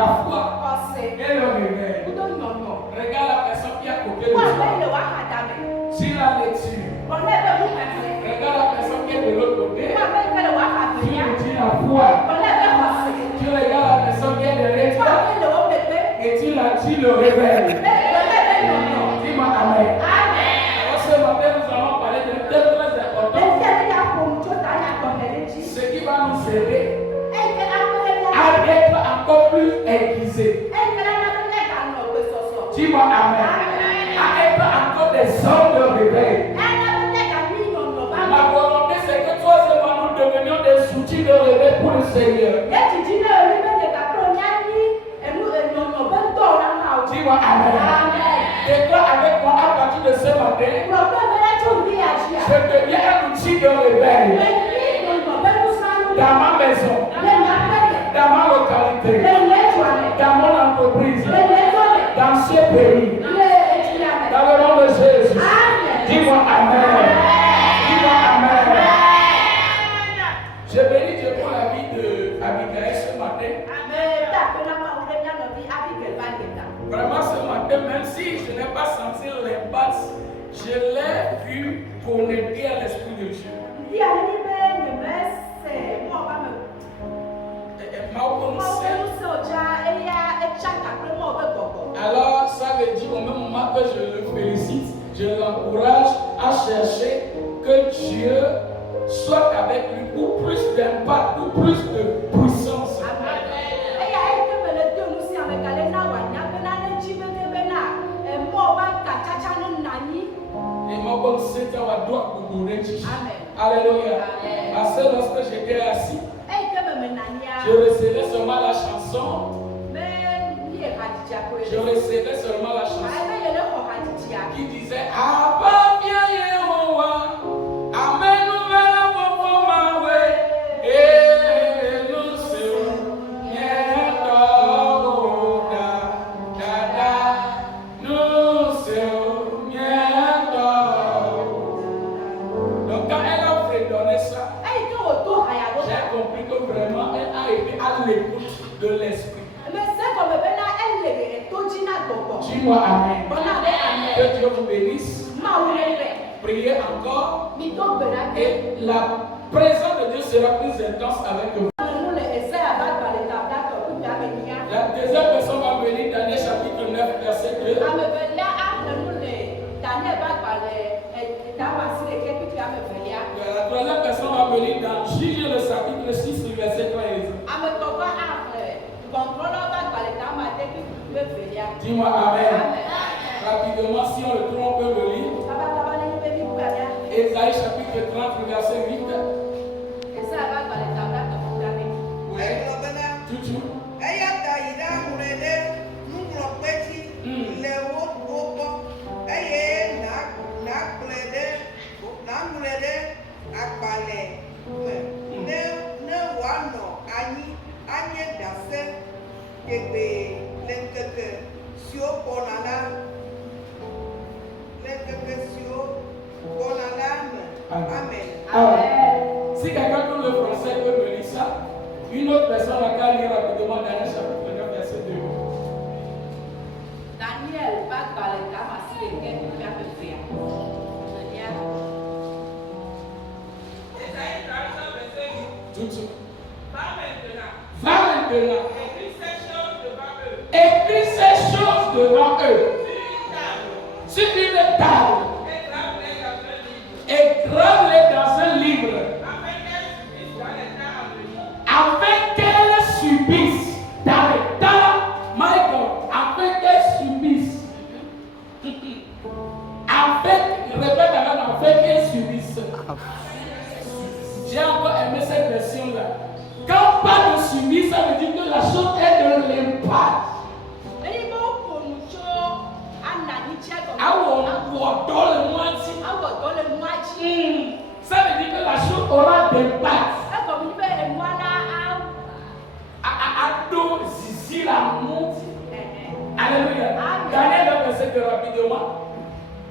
La foi et le réveil. Regarde la personne qui est à côté de toi. Si la lecture. Regarde la personne qui est de l'autre côté. Tu lui dis la foi. Tu regardes la personne qui est derrière toi. Et tu la dis le réveil. Dis-moi Amen. Alors ce matin, nous allons parler de thème très important. Ce qui va nous aider à être encore plus aiguisés. Dis-moi Amen. À être encore des hommes de réveil. Ma volonté, c'est que toi et moi, nous devenions des outils de réveil pour le Seigneur. Dis-moi Amen. Déclare avec moi à partir de ce matin, je deviens un outil de réveil dans ma maison, dans ma localité, dans mon entreprise, dans ce pays, dans le nom de Jésus. Dis-moi Amen. Dis-moi Amen. Je bénis Dieu pour la vie de Abigail ce matin. Vraiment ce matin, même si je n'ai pas senti l'impact, je l'ai vu connecter à l'Esprit de Dieu. Alors ça veut dire au même moment que je le félicite, je l'encourage à chercher que Dieu soit avec lui pour plus d'impact, pour plus de puissance. Et mon bon Seigneur va droit pour nous. Alléluia. Parce que lorsque j'étais assis, je recevais seulement la chanson. Je recevais seulement la chanson qui disait Abba viens Yehowa, amène-nous vers la Mawe, et nous serons bientôt, dada, nous serons bientôt. Donc quand elle a fredonné ça, j'ai compris que vraiment elle a été à l'écoute de l'esprit. Dis-moi Amen. Que Dieu vous bénisse. Priez encore. Et la présence de Dieu sera plus intense avec vous. La deuxième personne va venir dans Daniel chapitre 9, verset 2. La troisième personne va venir dans Juge le chapitre 6, verset 13. Dis-moi Amen. Rapidement, si on le trouve, on peut le lire. Ésaïe chapitre 30, verset 8. Oui. Tout. Amen. Si quelqu'un trouve le français peut me lire ça, une autre personne n'a qu'à lire rapidement Daniel chapitre 9, verset 2. Daniel va parler de Tout. Va maintenant. Écris ces choses devant eux. Sur une table. Et grave-les dans un livre. Afin qu'elles subissent dans le temps, Michael, afin qu'elles subissent. Répète avec moi, afin qu'elles subissent. J'ai encore aimé cette version-là. Quand on parle de subir, ça veut dire que la chose est de l'impact. Ça veut dire que la chose aura d'impact. Alléluia. Daniel 9, verset 2 rapidement.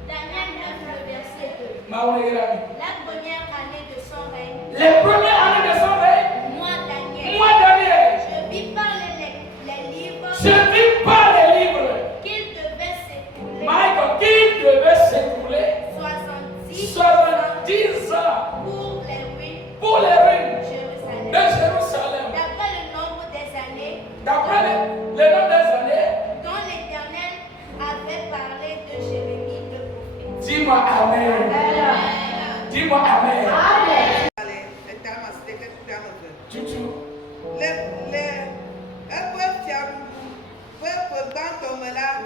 Daniel 9, verset 2. La première année de son règne. Les premières années de son règne. Moi, Daniel. Je Je vis par les livres les noms des années dont l'Éternel avait parlé de Jérémie le prophète. Dis-moi Amen. Dis-moi Amen. Tutu.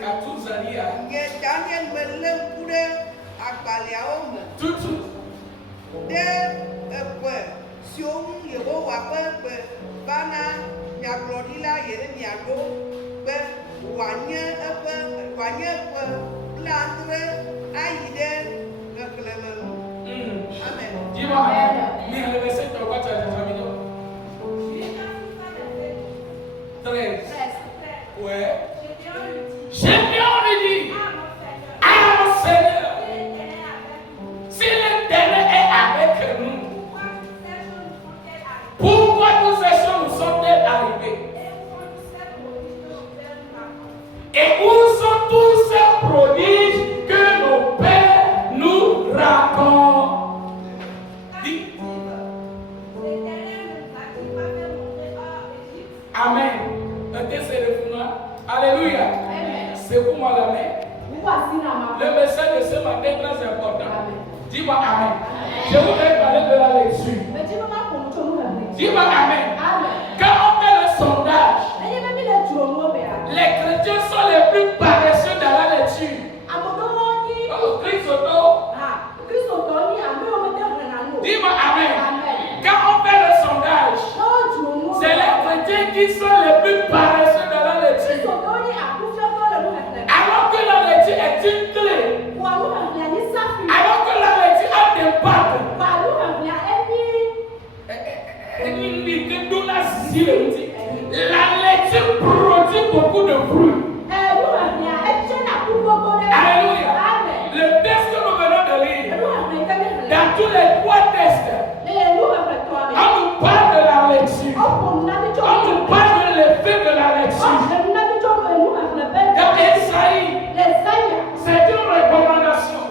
Katouzalia. Tutu. Dis-moi Amen. Mais le verset de quoi tu as déjà mis là? 13. Ouais. Gédéon lui dit, ah mon Seigneur, si l'Éternel est avec nous, pourquoi tous ces choses nous sont-elles arrivées? Et où sont tous ces prodiges que nos pères nous racontent? Amen. Alléluia. C'est pour moi la main. Le message de ce matin est très important. Dis-moi Amen. Je voudrais parler de la lecture. Dis-moi Amen. Quand on fait le sondage, les chrétiens sont les plus paresseux dans la lecture. Oh, Christ dis-moi Amen. Quand on fait le sondage, c'est les chrétiens qui sont les plus paresseux dans la lecture. Alors que la lecture est une clé. Alors que la lecture a des impact. La lecture produit beaucoup de fruits. Alléluia. Le texte que nous venons de lire, dans tous les 3 textes, on nous parle de la lecture. On nous parle de l'effet de la lecture. Dans Esaïe, c'est une recommandation.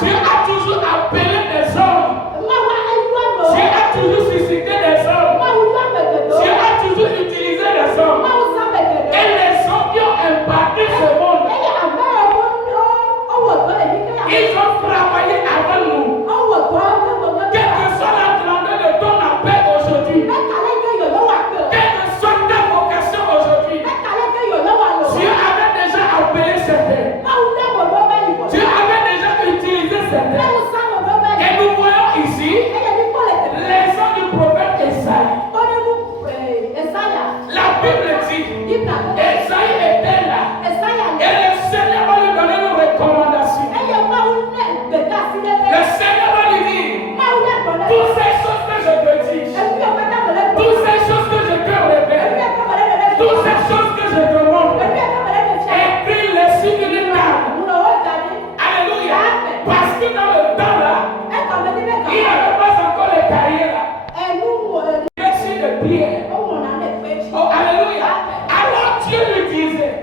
Dieu a toujours appelé des hommes. Dieu a toujours suscité des hommes. Dieu a toujours utilisé des hommes. Et les hommes qui ont imparti ce monde, ils ont travaillé avant nous. Quelle que soit la grandeur de ton appel aujourd'hui, quelle que soit ta vocation aujourd'hui, Dieu avait déjà appelé certains. Dieu avait déjà utilisé certains. Et nous voyons ici les hommes du prophète Esaïe. La Bible dit, Esaïe était là. Et le Seigneur va lui donner une recommandation. Le Seigneur va lui dire, toutes ces choses que je te dis, toutes ces choses que je te révèle, toutes ces choses que je te montre, écris-les sur une table. Alléluia. Parce que dans le temps là, il n'y avait pas encore les carrières là. Merci de prière. Oh, alléluia. Alors Dieu lui disait,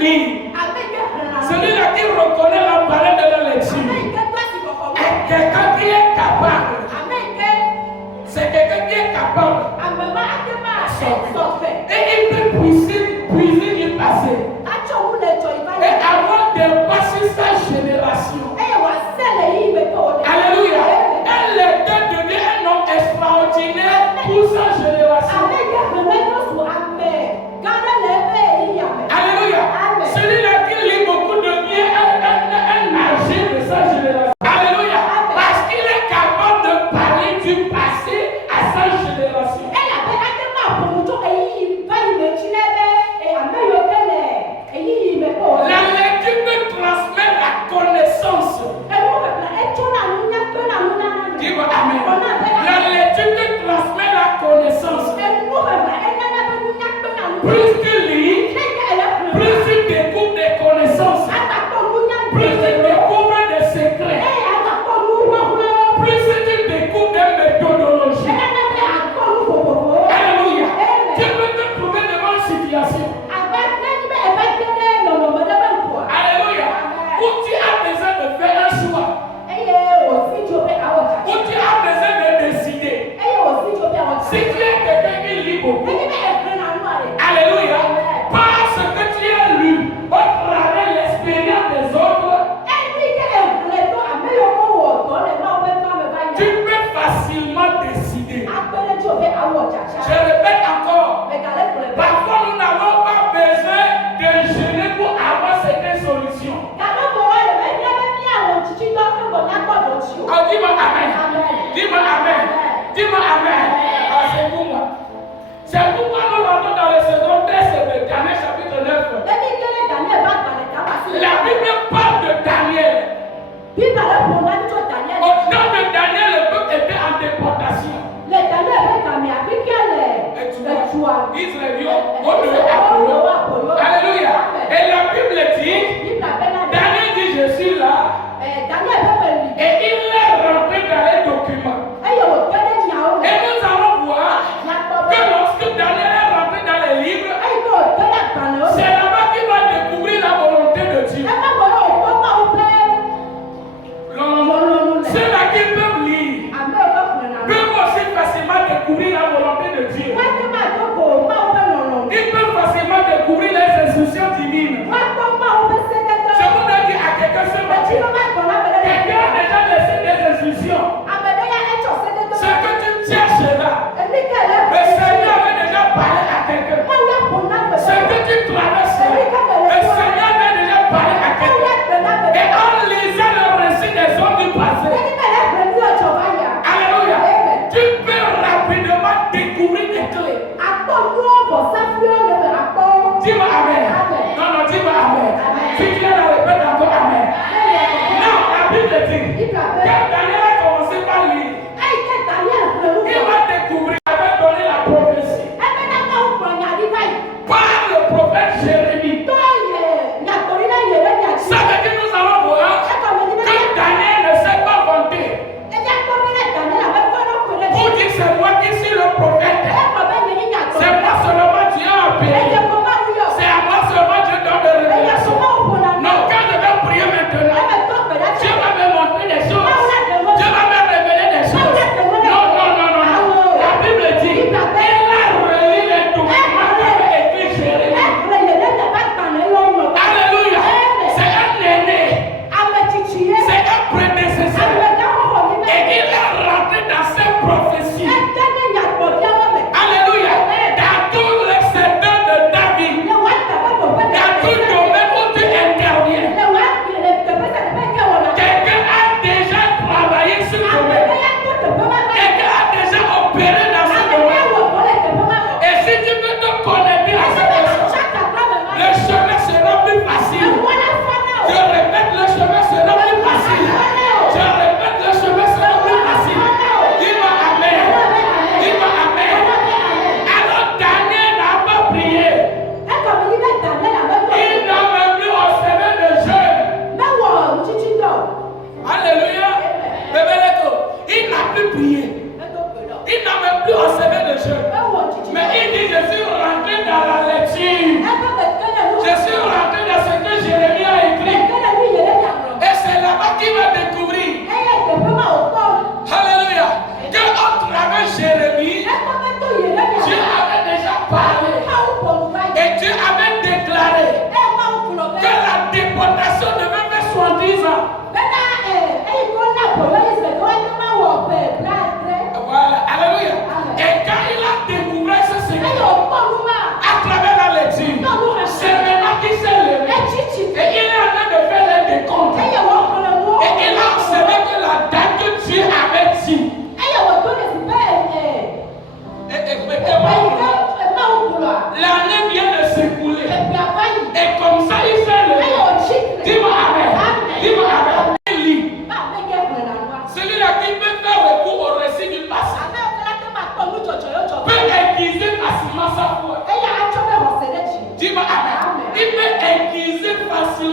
lit, celui-là qui reconnaît la parole de la lecture, est quelqu'un qui est capable. C'est quelqu'un qui est capable de sortir. Et il peut puiser du passé et avoir dépassé sa génération. Alléluia. Un lecteur devient un homme extraordinaire pour sa génération. Alléluia. Celui-là qui lit beaucoup devient un âgé de sa génération. Alléluia. Parce qu'il est capable de parler du passé à sa génération. La lecture peut transmettre la connaissance. Dis-moi amen. La lecture peut transmettre la connaissance. Plus tu lis, plus tu découvres des connaissances. Plus tu découvres des secrets. Plus tu découvres des méthodologies. Alléluia. Tu peux te trouver devant une situation. Alléluia. Où tu as besoin de faire un choix. Où tu as besoin de décider. Si tu es quelqu'un qui lit beaucoup. Alléluia. Parce que tu as lu au travers l'expérience des autres, tu peux facilement décider. Je répète encore. Parfois nous n'avons pas besoin de gêner pour avoir certaines solutions. Oh, dis-moi amen. Dis-moi amen. Dis-moi amen. Ah, c'est pour moi. C'est pourquoi nous rentrons dans le second texte de Daniel chapitre 9. La Bible parle de Daniel. Au temps de Daniel, le peuple était en déportation. Israël, alléluia. Et la Bible dit, Daniel dit, je suis là. Et il est rentré dans les documents. Et nous allons voir que lorsque Daniel est rentré dans les livres, c'est là-bas qu'il va découvrir la volonté de Dieu. Ceux-là qui peuvent lire peuvent aussi facilement découvrir la volonté de Dieu. Ils peuvent facilement découvrir les instructions divines. Je voudrais dire à quelqu'un ce matin, quelqu'un a déjà laissé des instructions. Ce que tu cherches là, le Seigneur avait déjà parlé à quelqu'un. Ce que tu traverses là, le Seigneur avait déjà parlé à quelqu'un. Et en lisant le récit des hommes du passé, alléluia, tu peux rapidement découvrir des clés. Dis-moi amen. Non, dis-moi amen. Si tu es là, répète encore amen. Non, la Bible dit que Daniel a commencé par lire. Il va découvrir, il va donner la prophétie par le prophète Jérémie. Ça veut dire que nous allons voir que Daniel ne s'est pas vanté pour dire c'est moi qui suis le prophète. C'est moi seulement Dieu a appelé. C'est à moi seulement Dieu donne des révélations. Non,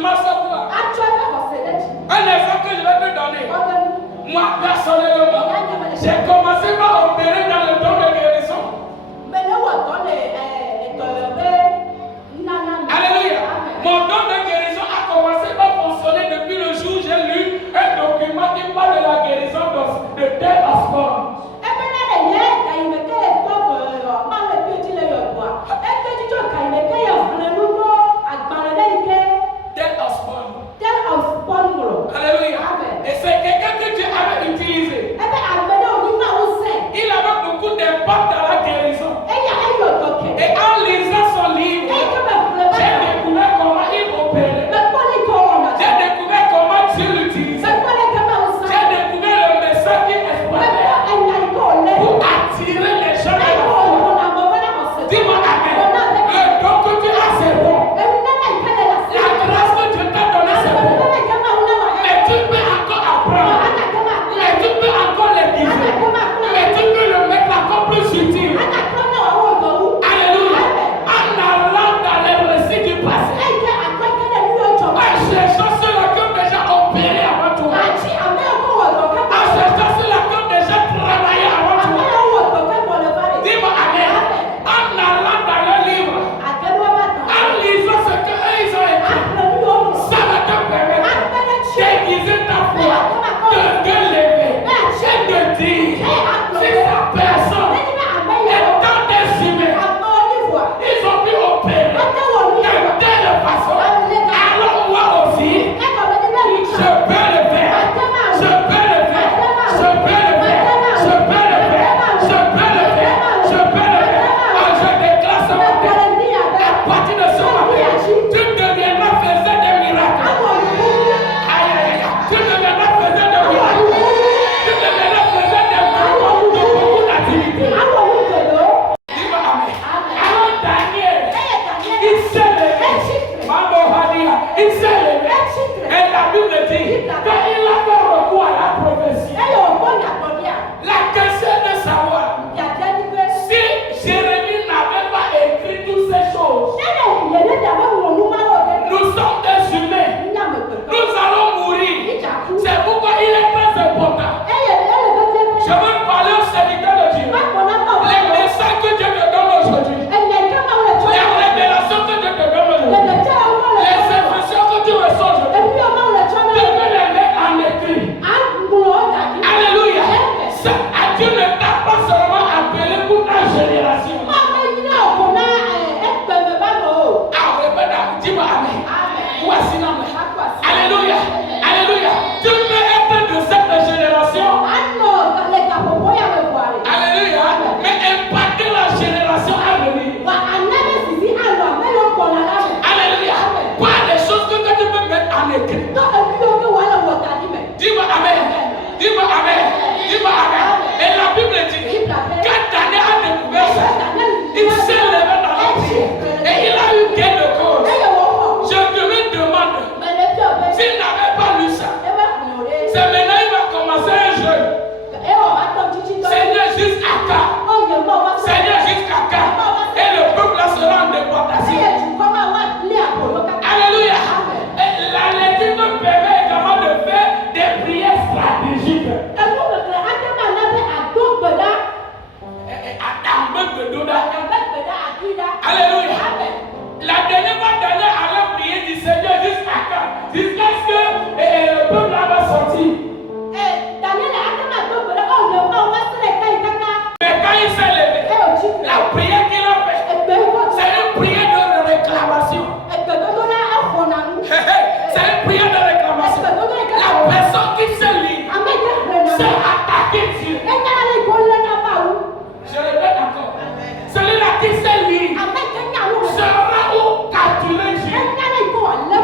dois savoir. Un exemple que je vais te donner. Moi, personnellement, j'ai commencé par opérer dans le don de guérison. Alléluia. Mon don de guérison a commencé par fonctionner depuis le jour où j'ai lu un document qui parle de la guérison de Dale Osborne. Dale Osborne. Alléluia. Et c'est quelqu'un que Dieu avait utilisé. Il avait beaucoup d'impact dans la guérison. Et en lisant son livre, j'ai découvert comment il opérait. J'ai découvert comment Dieu l'utilisait. J'ai découvert le message qu'il exploitait pour attirer les gens. Dis-moi amen. Le don que tu as, c'est bon. La grâce que Dieu t'a donnée, c'est bon. Mais tu peux encore apprendre. Mais tu peux encore l'aiguiser. Mais tu peux le mettre encore plus utile. Alléluia. En allant dans les récits du passé. En cherchant ceux-là qui ont déjà opéré avant toi. En cherchant ceux-là qui ont déjà travaillé avant toi. Dis-moi amen. En allant dans le livre. En lisant ce qu'eux ils ont écrit. Ça va te permettre d'aiguiser ta foi. De lever. Et de dire. Si la personne est dans des humains. Ils ont pu opérer de telle façon. Alors moi aussi, je peux le faire. Je peux le faire. Je peux le faire. Je peux le faire. Je peux le faire. Je peux le faire. Alors je déclare ce matin. À partir de ce matin, tu deviendras faiseur des miracles. Aïe, aïe, aïe. Tu deviendras faiseur de miracles. Tu deviendras faiseur de beaucoup d'activités. Dis-moi amen. Alors Daniel, il s'est levé. Maman Hadia, il s'est levé. Et la Bible dit, quand il a fait recours à la prophétie, la question est de savoir si Jérémie n'avait pas écrit toutes ces choses. Nous sommes des humains. Nous allons mourir. C'est pourquoi il est très important. Je veux parler au serviteur de Dieu. Les messages que Dieu te donne aujourd'hui. Les révélations que Dieu te donne aujourd'hui. Les impressions que tu reçois aujourd'hui. Tu peux les mettre en écrit. Alléluia. Dieu ne t'a pas seulement appelé pour ta génération. Dis-moi amen. Voici non. Alléluia. Alléluia. Tu peux être de cette génération. Alléluia. Mais impacter la génération à venir. Alléluia. Pas des choses que tu peux mettre en écrit. Dis-moi amen. Dis-moi amen. Dis-moi amen. Et la Bible dit, quand Daniel a découvert ça, il s'est levé dans la prière. Et il a eu gain de cause. Je te me demande, s'il n'avait pas lu ça, c'est maintenant il va commencer un jeûne. Seigneur, jusqu'à quand? Seigneur, jusqu'à quand? Et le peuple là sera en déportation. Alléluia. Et la lecture te permet également de faire des prières stratégiques. Alléluia. La dernière fois, Daniel allait prier du Seigneur jusqu'à quand? Jusqu'à ce que le peuple là va sortir. Mais quand il s'est levé, la prière qu'il a faite, c'est une prière de réclamation. C'est une prière de réclamation. La personne qui se lit, c'est attaquer Dieu. Je répète encore. Celui-là qui se lit sera où capturer Dieu.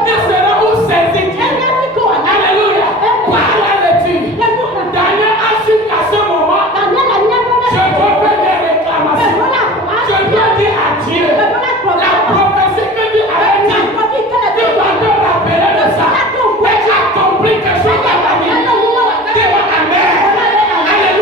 Il sera où saisir Dieu. Alléluia. Par la lecture, Daniel a su qu'à ce moment, je dois faire des réclamations. Je dois dire à Dieu la prophétie que Dieu avait dit. Tu vas te rappeler de ça. Et accomplir quelque chose dans ta vie. Dis-moi amen. Alléluia.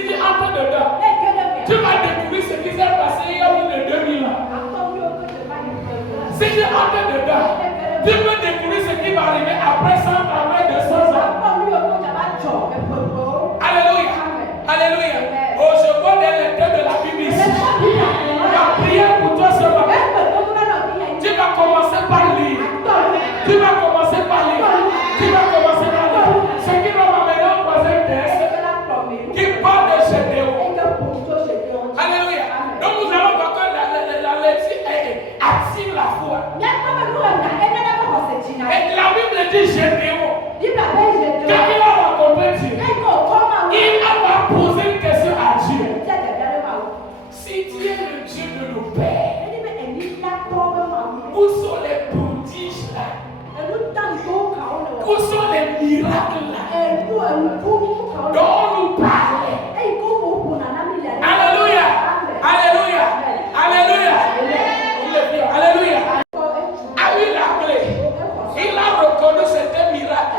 Si tu entres dedans, tu vas découvrir ce qui s'est passé il y a plus de 2000 ans. Si tu entres dedans, tu peux découvrir ce qui va arriver après 100 ans, après 200 ans. Alléluia. Alléluia. Oh, je vois les thèmes de la Bible ici. On va prier pour toi ce matin. Tu vas commencer par lire. Tu vas commencer par lire. Tu vas commencer par lire. Ce qui va m'amener au troisième texte qui parle de Gédéon. Alléluia. Donc nous allons voir que la lecture attire la foi. Et la Bible dit Gédéon. Quand il a rencontré Dieu, il va poser une question à Dieu. Si tu es le Dieu de nos pères, où sont les prodiges là? Où sont les miracles là? Dont on nous parlait. Alléluia. Alléluia. Alléluia. Alléluia. Ah oui, il a appelé. Il a reconnu certains miracles.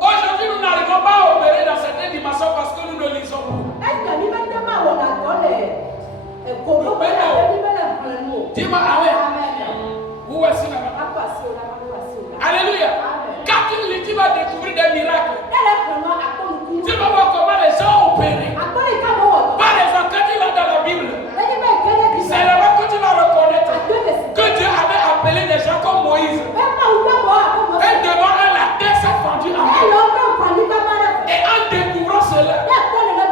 Aujourd'hui, nous n'arrivons pas à opérer dans certaines dimensions parce que nous ne lisons pas. Dis-moi, amen. Où est-ce qu'il est? Alléluia. Quand tu lis, tu vas découvrir des miracles. Tu vas voir comment les gens ont opéré. Par exemple, quand tu vas dans la Bible, c'est là-bas que tu vas reconnaître que Dieu avait appelé des gens comme Moïse. Et devant eux, la terre s'est fendue en deux. Et en découvrant cela,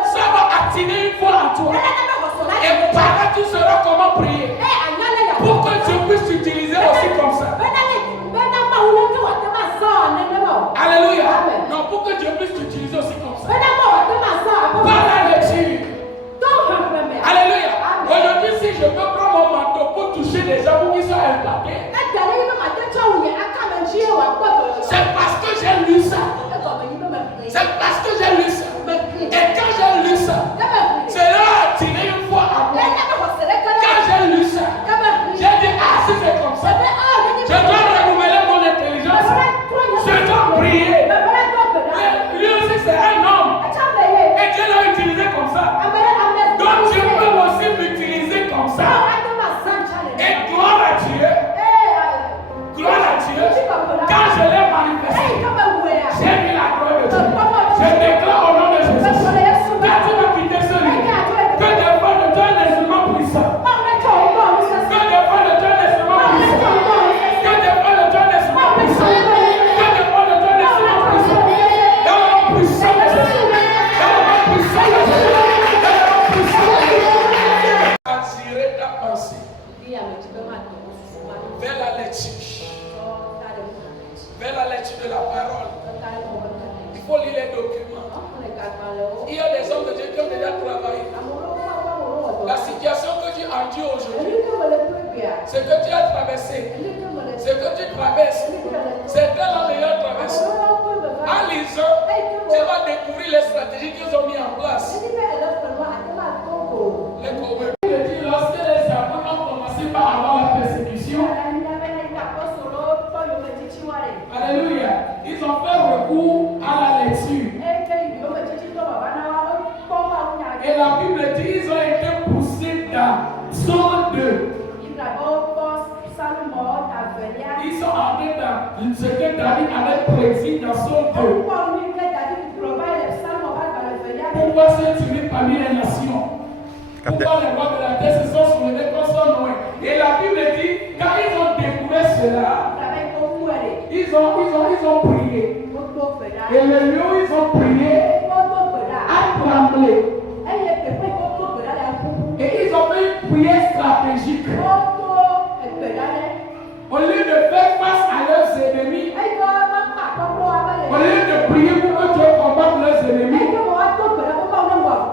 ça va attirer une foi en toi. Et par là, tu sauras comment prier. Pour que Dieu puisse t'utiliser aussi comme ça. Alléluia. Non, pour que Dieu puisse t'utiliser aussi comme ça. Par la lecture. Alléluia. Aujourd'hui, si je peux prendre mon manteau pour toucher des gens pour qu'ils soient impactés, c'est parce que j'ai lu ça. C'est parce que j'ai lu ça. Et quand j'ai lu ça, cela a attiré une foi à moi. Quand j'ai lu ça, j'ai dit, ah, si c'est comme ça, je dois renouveler mon intelligence. Je dois prier. Lui aussi, c'est un homme. Et Dieu l'a utilisé comme ça. Donc Dieu peut aussi m'utiliser comme ça. Et gloire à Dieu. Gloire à Dieu. Quand je l'ai manifesté, j'ai mis la gloire de Dieu. Je déclare au nom de Jésus. Quand tu vas quitter ce lieu, que des fois de toi un instrument puissant. Que des fois de toi un instrument puissant. Que des fois de toi un instrument puissant. Que des fois de toi un instrument puissant. Dans le nom puissant de Jésus. Dans le nom puissant de Jésus. Dans le nom puissant de Jésus. Attirer ta pensée vers la lecture. Vers la lecture de la parole. Il faut lire les documents. Il y a des hommes de Dieu qui ont déjà travaillé. La situation que tu endures aujourd'hui, ce que tu as traversé, ce que tu traverses, certains l'ont déjà traversé. En lisant, tu vas découvrir les stratégies qu'ils ont mis en place. Les convaincus. Lorsque les apôtres ont commencé par avoir la persécution, alléluia, ils ont fait recours à la lecture. Et la Bible dit qu'ils ont été poussés dans Psaume 2. Ils sont entrés dans ce que David avait prédit dans Psaume 2. Pourquoi s'est-il parmi les nations? Pourquoi les rois de la terre se sont soulevés contre son Noé? Et la Bible dit, quand ils ont découvert cela, ils ont prié. Et le lieu où ils ont prié a tremblé. Et ils ont fait une prière stratégique. Au lieu de faire face à leurs ennemis, au lieu de prier pour que Dieu combatte leurs ennemis,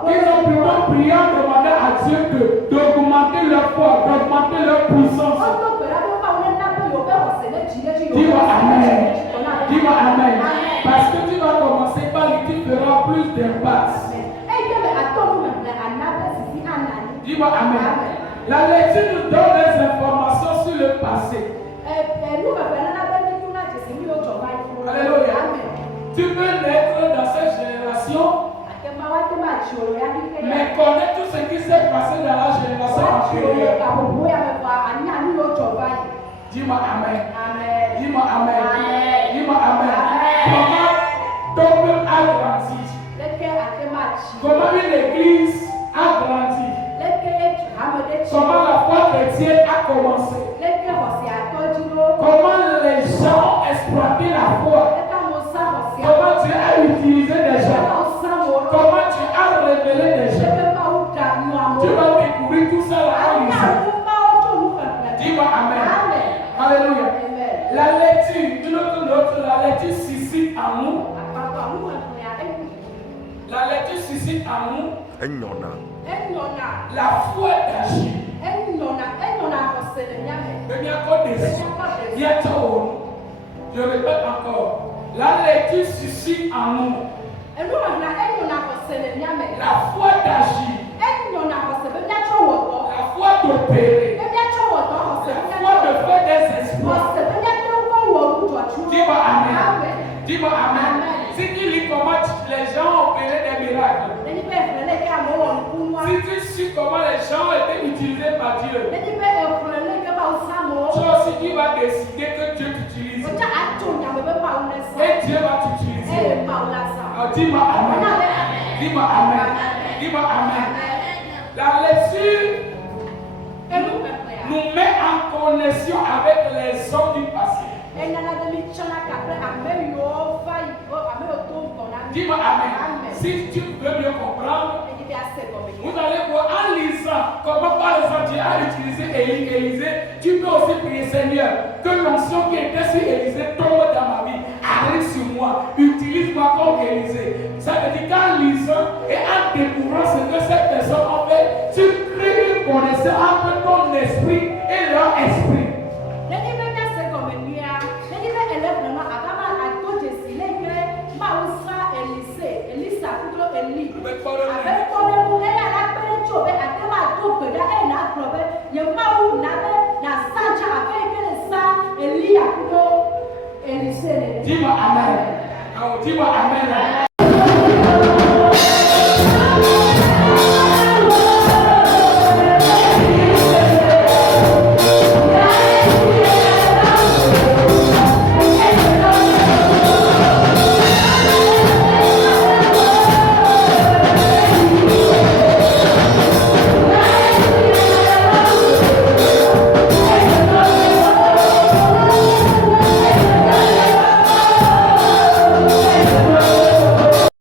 ils ont plutôt prié en demandant à Dieu d'augmenter leur foi, d'augmenter leur puissance. Dis-moi Amen. Dis-moi Amen. Parce que tu vas commencer par lui qui fera plus d'impact. Dis-moi Amen. La lecture nous donne des informations sur le passé. Alléluia. Tu peux naître dans cette génération Mais connaît tout ce qui s'est passé dans la génération antérieure. Dis-moi Amen. Dis-moi Amen. Dis-moi Amen. Comment ton peuple a grandi? Comment une église a grandi? Comment la foi chrétienne a commencé? Comment les gens ont exploité la foi? Comment tu as utilisé des gens? Comment tu as révélé des gens? Tu vas découvrir tout ça là en lisant. Dis-moi Amen. Alléluia. La lecture, une autre note, la lecture suscite en nous. La lecture suscite en nous la foi d'agir. Je répète encore. La lecture suscite en nous la foi d'agir, la foi d'opérer, la foi de faire des exploits. Dis-moi Amen. Dis-moi Amen. Si tu lis comment les gens ont opéré des miracles, si tu sais comment les gens ont été utilisés par Dieu, toi aussi tu vas décider que Dieu t'utilise. Et Dieu va t'utiliser. Dis-moi Amen. Dis-moi Amen. Dis-moi Amen. La lecture nous met en connexion avec les hommes du passé. Dis-moi Amen. Si tu veux mieux comprendre, vous allez voir en lisant comment par exemple Dieu a utilisé Élisée. Tu peux aussi prier Seigneur que l'onction qui était sur Élisée tombe dans ma vie, arrive sur moi, utilise-moi comme Élisée. Ça veut dire qu'en lisant et en découvrant ce que cette personne a fait, tu crées une connaissance entre ton esprit et leur esprit. Dis-moi Amen. Dis-moi Amen.